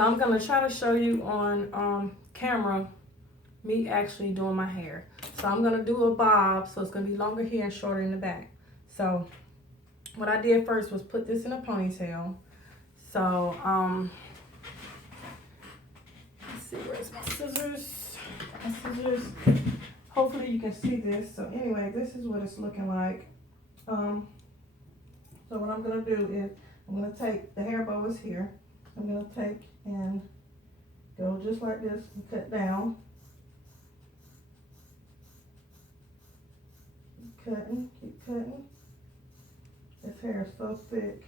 So I'm gonna try to show you on camera me actually doing my hair. So I'm gonna do a bob, so it's gonna be longer here and shorter in the back. So what I did first was put this in a ponytail. So let's see, where's my scissors? My scissors. Hopefully you can see this. So anyway, this is what it's looking like. So what I'm gonna do is I'm gonna take the hair bow is here. I'm gonna take and go just like this and cut down. Keep cutting, keep cutting. This hair is so thick.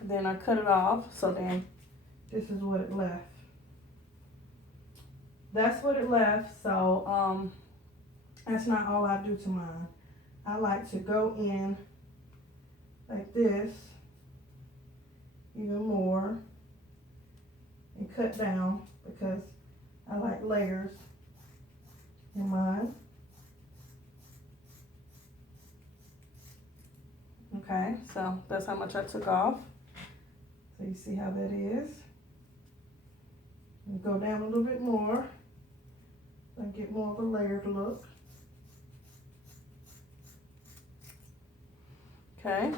And then I cut it off, so then this is what it left. That's what it left, so that's not all I do to mine. I like to go in like this, even more, and cut down because I like layers in mine. Okay, so that's how much I took off. So you see how that is. And go down a little bit more and get more of a layered look. Okay,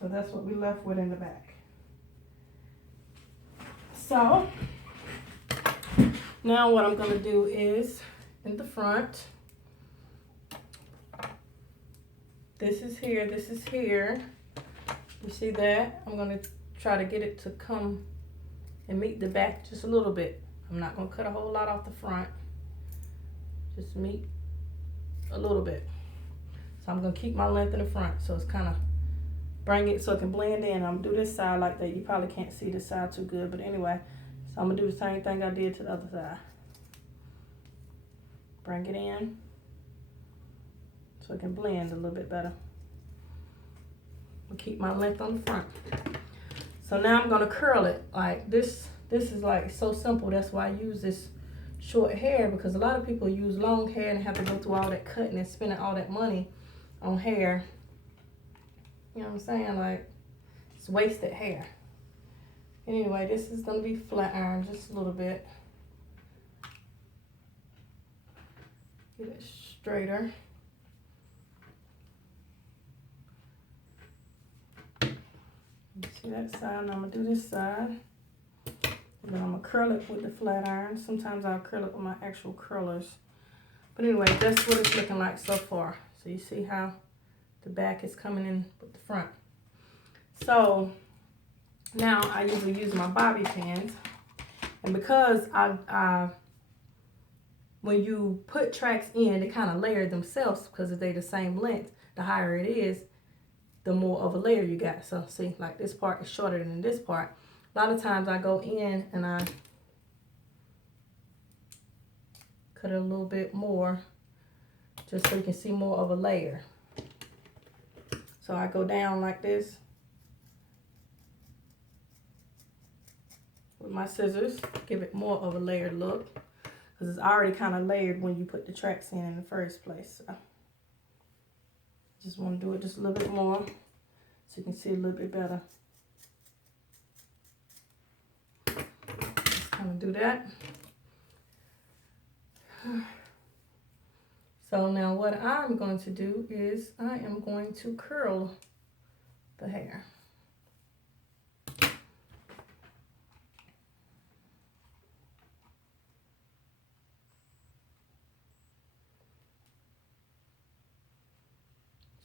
so that's what we left with in the back. So now what I'm gonna do is in the front, this is here, this is here. You see that? I'm gonna try to get it to come and meet the back just a little bit. I'm not gonna cut a whole lot off the front, just meet a little bit. So I'm gonna keep my length in the front, so it's kind of bring it so it can blend in. I'm gonna do this side like that. You probably can't see this side too good, but anyway, so I'm gonna do the same thing I did to the other side. Bring it in so it can blend a little bit better. I'll keep my length on the front. So now I'm gonna curl it like this. This is like so simple. That's why I use this short hair, because a lot of people use long hair and have to go through all that cutting and spending all that money on hair. You know what I'm saying? Like, it's wasted hair. Anyway, this is gonna be flat iron just a little bit. Get it straighter. See that side, and I'm gonna do this side. And then I'm gonna curl it with the flat iron. Sometimes I'll curl it with my actual curlers. But anyway, that's what it's looking like so far. So you see how the back is coming in with the front. So now I usually use my bobby pins. And because when you put tracks in, they kind of layer themselves because they're the same length. The higher it is, the more of a layer you got. So see, like this part is shorter than this part. A lot of times I go in and I cut it a little bit more just so you can see more of a layer. So I go down like this with my scissors, give it more of a layered look because it's already kind of layered when you put the tracks in the first place. So just want to do it just a little bit more so you can see a little bit better. Just kind of do that. So now what I'm going to do is I am going to curl the hair.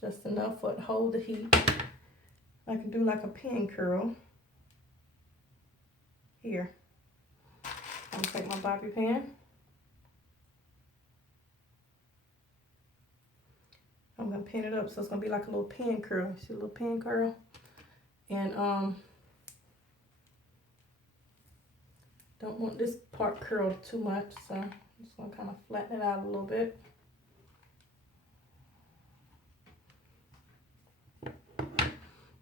Just enough for it to hold the heat. I can do like a pin curl here. I'm gonna take my bobby pin. I'm gonna pin it up so it's gonna be like a little pin curl. See a little pin curl? And don't want this part curled too much, so I'm just gonna kind of flatten it out a little bit.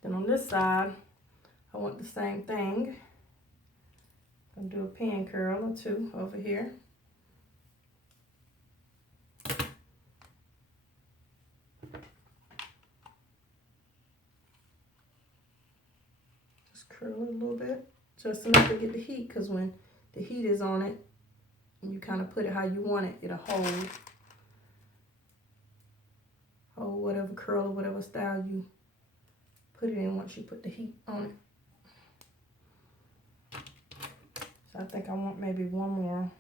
Then on this side, I want the same thing. I'm gonna do a pin curl or two over here. Just curl it a little bit, just enough to get the heat, because when the heat is on it, and you kind of put it how you want it, it'll hold whatever curl or whatever style you put it in once you put the heat on it. So I think I want maybe one more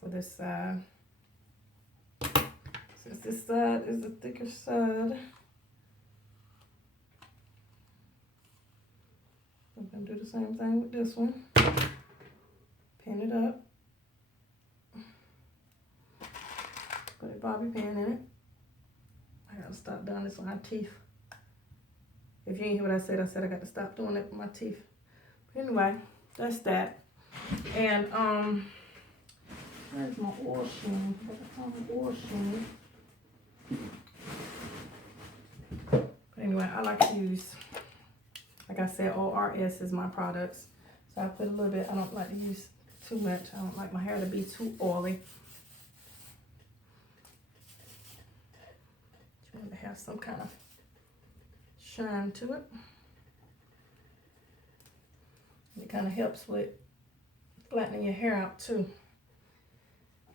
for this side. Since this side is the thicker side, I'm going to do the same thing with this one. Pin it up. Put a bobby pin in it. I got to stop doing this with my teeth. If you ain't hear what I said I got to stop doing it with my teeth. But anyway, that's that. And, where's my oil sheen? I got to find my oil sheen. But anyway, I like to use, like I said, ORS is my products. So I put a little bit. I don't like to use too much. I don't like my hair to be too oily. You want to have some kind of shine to it. It kind of helps with flattening your hair out too.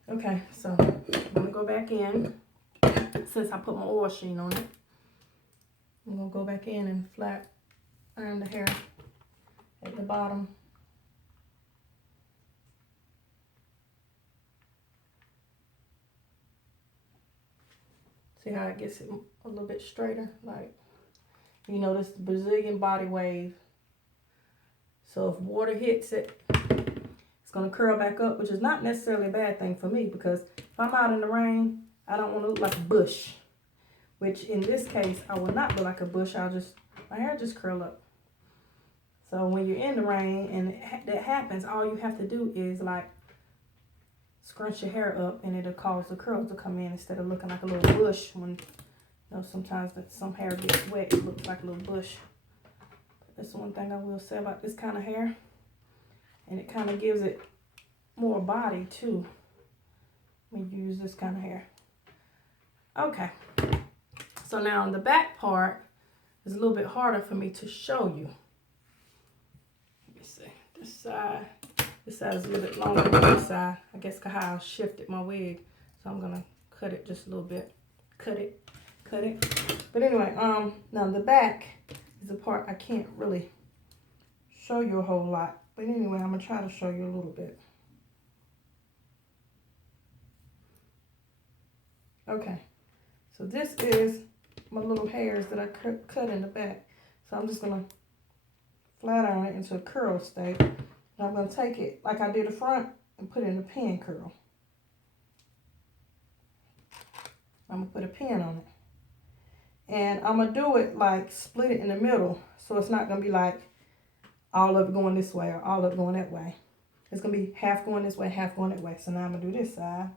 Okay, so I'm gonna go back in. Since I put my oil sheen on it, I'm gonna go back in and flat iron the hair at the bottom. See how it gets it a little bit straighter? Like, you know, this Brazilian body wave. So if water hits it, it's gonna curl back up, which is not necessarily a bad thing for me, because if I'm out in the rain, I don't want to look like a bush. Which in this case, I will not look like a bush. My hair just curl up. So when you're in the rain and that happens, all you have to do is like scrunch your hair up, and it'll cause the curls to come in instead of looking like a little bush. When, you know, sometimes that some hair gets wet, it looks like a little bush. That's the one thing I will say about this kind of hair. And it kind of gives it more body too when you use this kind of hair. Okay. So now on the back part is a little bit harder for me to show you. Let me see. This side is a little bit longer than this side. I guess because how I shifted my wig. So I'm going to cut it just a little bit. Cut it. But anyway, now the back is the part I can't really show you a whole lot. But anyway, I'm going to try to show you a little bit. Okay. So this is my little hairs that I cut in the back. So I'm just going to flat iron it into a curl state. And I'm going to take it like I did the front and put it in a pin curl. I'm going to put a pin on it. And I'm going to do it like split it in the middle. So it's not going to be like all of it going this way or all of it going that way. It's going to be half going this way, half going that way. So now I'm going to do this side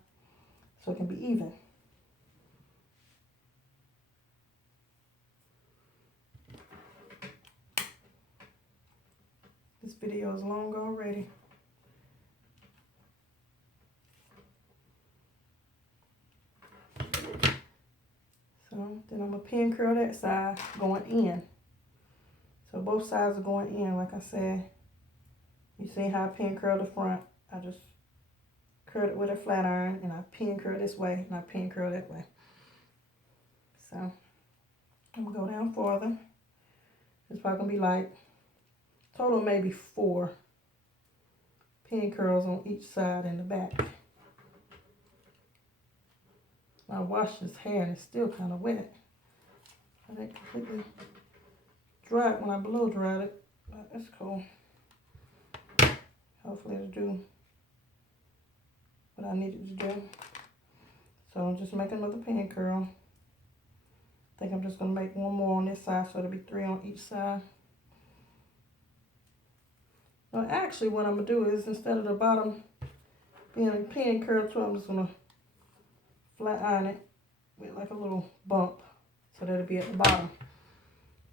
so it can be even. This video is long already. So then I'm going to pin curl that side going in. So both sides are going in, like I said. You see how I pin curl the front. I just curl it with a flat iron, and I pin curl this way, and I pin curl that way. So I'm going to go down farther. It's probably going to be like total maybe 4 pin curls on each side and the back. I washed this hair and it's still kind of wet. I didn't completely dry it when I blow dried it, but that's cool. Hopefully it'll do what I needed to do. So I'm just making another pin curl. I think I'm just going to make one more on this side, so it'll be 3 on each side. Well, actually what I'm going to do is, instead of the bottom being a pin curl too, I'm just going to flat iron it with like a little bump so that it'll be at the bottom.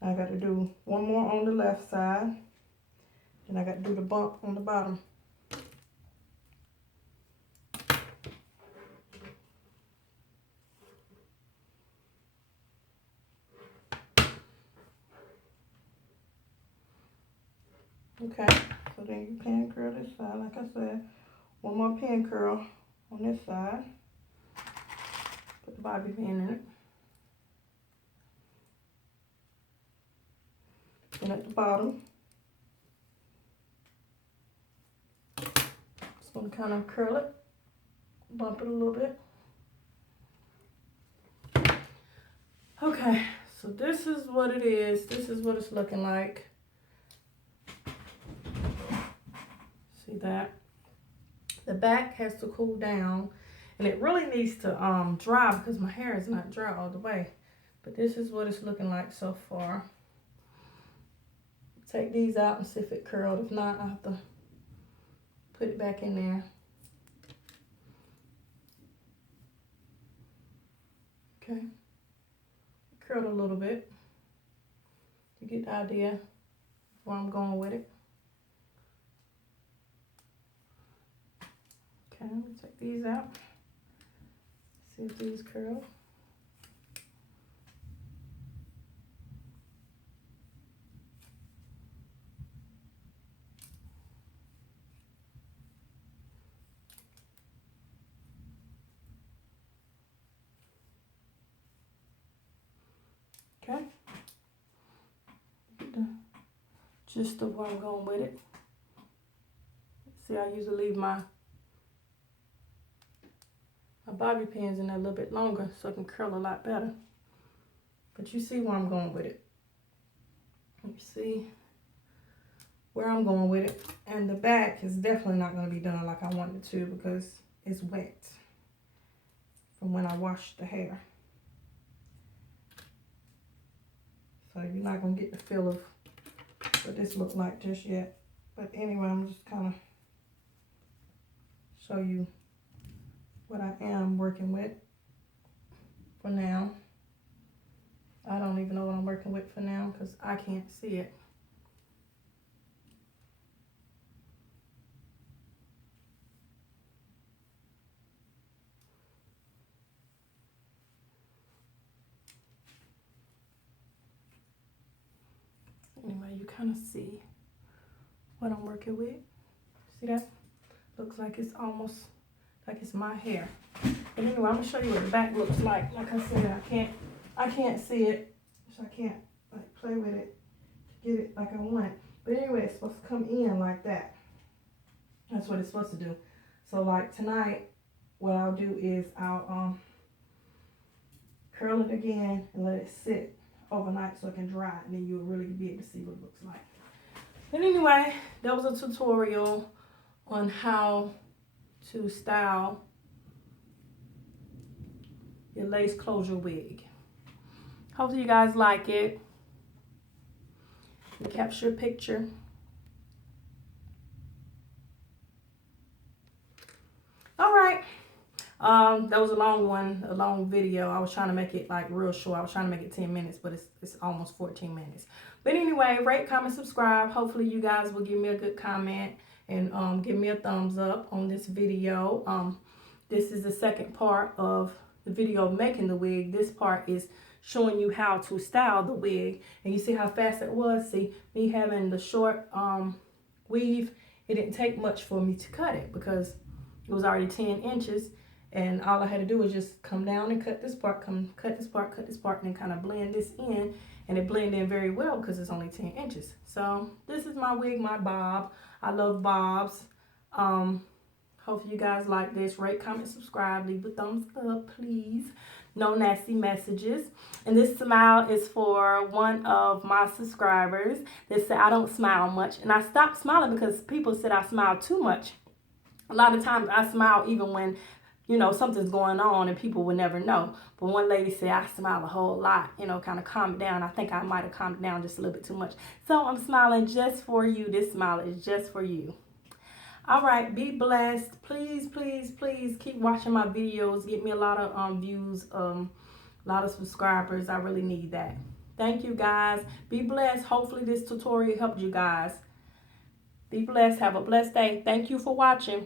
I got to do one more on the left side. Then I got to do the bump on the bottom. Okay, so then you pan curl this side. Like I said, one more pan curl on this side. Put the bobby pin in it. And at the bottom, just gonna kind of curl it, bump it a little bit. Okay, so this is what it is. This is what it's looking like. See that? The back has to cool down, and it really needs to dry because my hair is not dry all the way. But this is what it's looking like so far. Take these out and see if it curled. If not, I'll have to put it back in there. Okay. Curled a little bit. You get the idea of where I'm going with it. Okay, I'm gonna take these out. See if these curl. Okay. The gist of where I'm going with it. See, I usually leave my bobby pins in there a little bit longer so it can curl a lot better. But you see where I'm going with it. You see where I'm going with it. And the back is definitely not going to be done like I wanted to because it's wet from when I washed the hair. So you're not going to get the feel of what this looks like just yet. But anyway, I'm just kind of show you what I am working with for now. I don't even know what I'm working with for now because I can't see it. Anyway, you kind of see what I'm working with. See that? Looks like it's almost like it's my hair. But anyway, I'm gonna show you what the back looks like. Like I said, I can't see it, so I can't like play with it to get it like I want it. But anyway, it's supposed to come in like that. That's what it's supposed to do. So like tonight, what I'll do is I'll curl it again and let it sit overnight so it can dry, and then you'll really be able to see what it looks like. But anyway, that was a tutorial on how to style your lace closure wig. Hopefully you guys like it. Capture a picture. All right. That was a long one, a long video. I was trying to make it like real short. I was trying to make it 10 minutes, but it's almost 14 minutes. But anyway, rate, comment, subscribe. Hopefully you guys will give me a good comment and give me a thumbs up on this video. This is the second part of the video of making the wig. This part is showing you how to style the wig. And you see how fast it was? See, me having the short weave, it didn't take much for me to cut it because it was already 10 inches. And all I had to do was just come down and cut this part, cut this part, and then kind of blend this in. And it blended in very well because it's only 10 inches. So this is my wig, my bob. I love bobs. Hopefully you guys like this. Rate, comment, subscribe. Leave a thumbs up, please. No nasty messages. And this smile is for one of my subscribers that said I don't smile much. And I stopped smiling because people said I smile too much. A lot of times I smile even when, you know, something's going on and people would never know. But one lady said I smile a whole lot, you know, kind of calm it down. I think I might have calmed it down just a little bit too much. So I'm smiling just for you. This smile is just for you. All right, be blessed. Please, please, please keep watching my videos. Get me a lot of views, a lot of subscribers. I really need that. Thank you, guys. Be blessed. Hopefully this tutorial helped you guys. Be blessed. Have a blessed day. Thank you for watching.